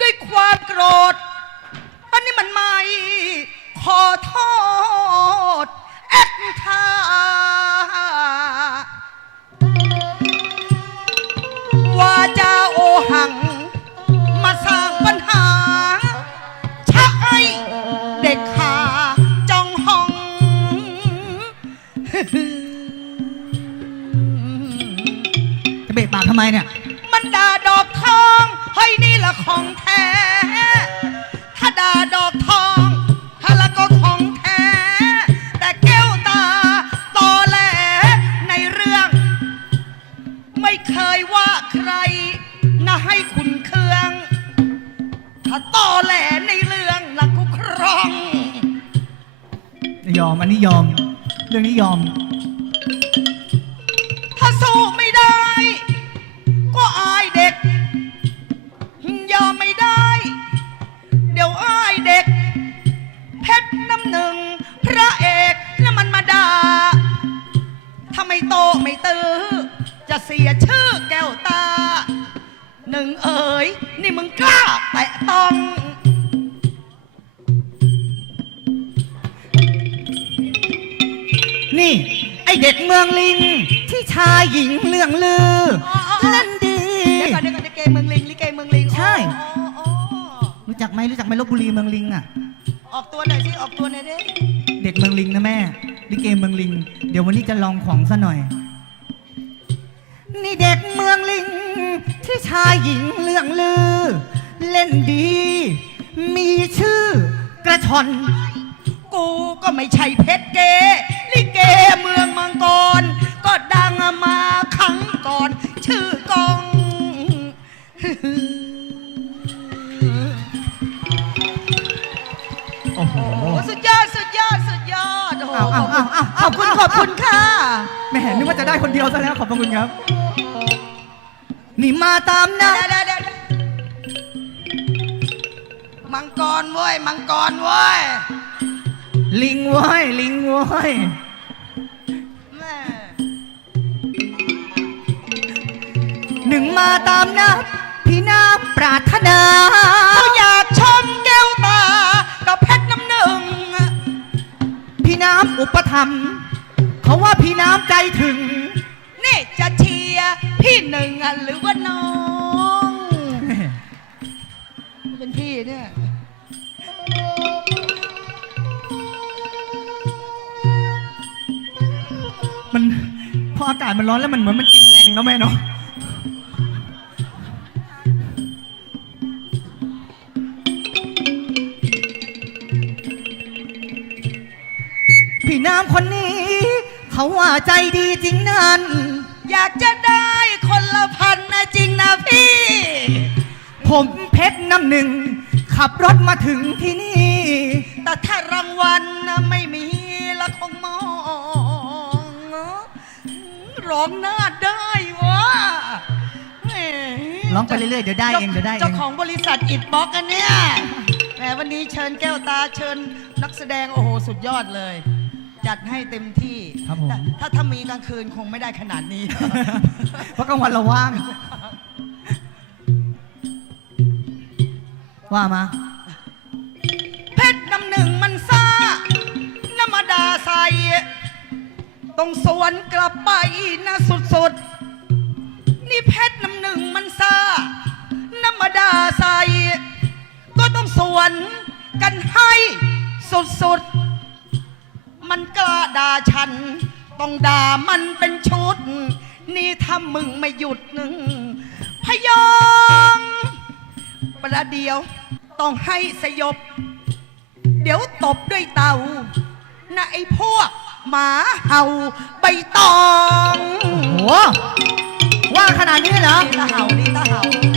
ด้วยความโกรธ อันนี้มันไม่ ขอโทษแอดทาว่าจะโอหัง มาสร้างปัญหาชะไอเด็กขาจ้องห้อง จะเบะปากทำไมเนี่ย มันด่า นี่ละของแท้ ถ้าด่าดอกทองฮะละก็ของแท้ แต่แก้วตาตอแหลในเรื่อง ไม่เคยว่าใครนะให้คุณเคือง ถ้าตอแหลในเรื่องละกูครอง ยอมอันนี้ยอม เรื่องนี้ยอม ถ้าสู้ แตะต้อง นี่ ไอเด็กเมืองลิง ที่ชายหญิงเรื่องลือ อ๋ออ๋ออ๋อ เล่นดี เดี๋ยวก่อนเดี๋ยวก่อนลิเกเมืองลิงลิเกเมืองลิงใช่ อ๋ออ๋ออ๋อรู้จักไหมรู้จักไหมลบบุรีเมืองลิงอะ ออกตัวหน่อยสิออกตัวหน่อยดิเด็กเมืองลิงนะแม่ลิเกเมืองลิง เดี๋ยววันนี้จะลองของซะหน่อย นี่เด็กเมืองลิง ที่ชายหญิงเรื่องลือ เล่นดี มีชื่อกระชอน กูก็ไม่ใช่เพชรเกลิเกเมืองมังกร ก็ดังมาครั้งก่อน ชื่อกอง โอ้โห โอ้สุดยอด สุดยอด สุดยอดโอ้โหเอาขเอาอบคุณเอาเอาขอบคุณขอบคุณค่ะแม่นึกว่าจะได้คนเดียวซะแล้วขอบพระคุณครับ นี่มาตามนะเดี๋ยวเดี๋ยวเดี๋ยว มังกรเว้ย มังกรเว้ย ลิงเว้ย ลิงเว้ยแม่หนึ่งมาตามนัดพี่นาปรารถนา ก็อยากชมแก้วตา กับเพชรน้ำหนึ่ง พี่น้ำอุปถัมภ์เขาว่าพี่น้ำใจถึง นี่จะเชียร์พี่หนึ่งอะหรือว่าน้อง เป็นพี่เนี่ยมันพออากาศมันร้อนแล้วมันเหมือนมันกินแรงเนาะแม่เนาะพี่น้ำคนนี้ เขาว่าใจดีจริงนั่น อยากจะได้คนละพันนะจริงนะพี่ ผมำหนึ่ง ขับรถมาถึงที่นี่ แต่ถ้ารางวัลนะไม่มีละคงมองร้องหน้าได้วะแหมร้องไปเรื่อยๆเดี๋ยวได้เองเดี๋ยวได้เองเจ้าของบริษัทอิดบ็อกอันเนี้ยแหมวันนี้เชิญแก้วตาเชิญนักแสดงโอ้โหสุดยอดเลย จัดให้เต็มที่ครับผม แต่ถ้าถ้ามีกลางคืนคงไม่ได้ขนาดนี้ เพราะกลางวันเราว่าง ว่ามา เพชรน้ำหนึ่งมันซ่าน้ำมาดาใสต้องสวนกลับไปนะสุดๆ นี่เพชรน้ำหนึ่งมันซ่าน้ำมาดาใสก็ต้องสวนกันให้สุดๆ มันกล้าด่าฉัน ต้องด่ามันเป็นชุด นี่ถ้ามึงไม่หยุดหนึ่งพยองประเดียว ต้องให้สยบ เดี๋ยวตบด้วยเตานะไอ้พวกหมาเห่าใบตองโอ้โหว่าขนาดนี้เลยเหรอ นี่ตาเห่านี่ตาเห่า